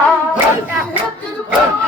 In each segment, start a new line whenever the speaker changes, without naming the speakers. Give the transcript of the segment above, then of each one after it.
Oh,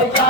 ย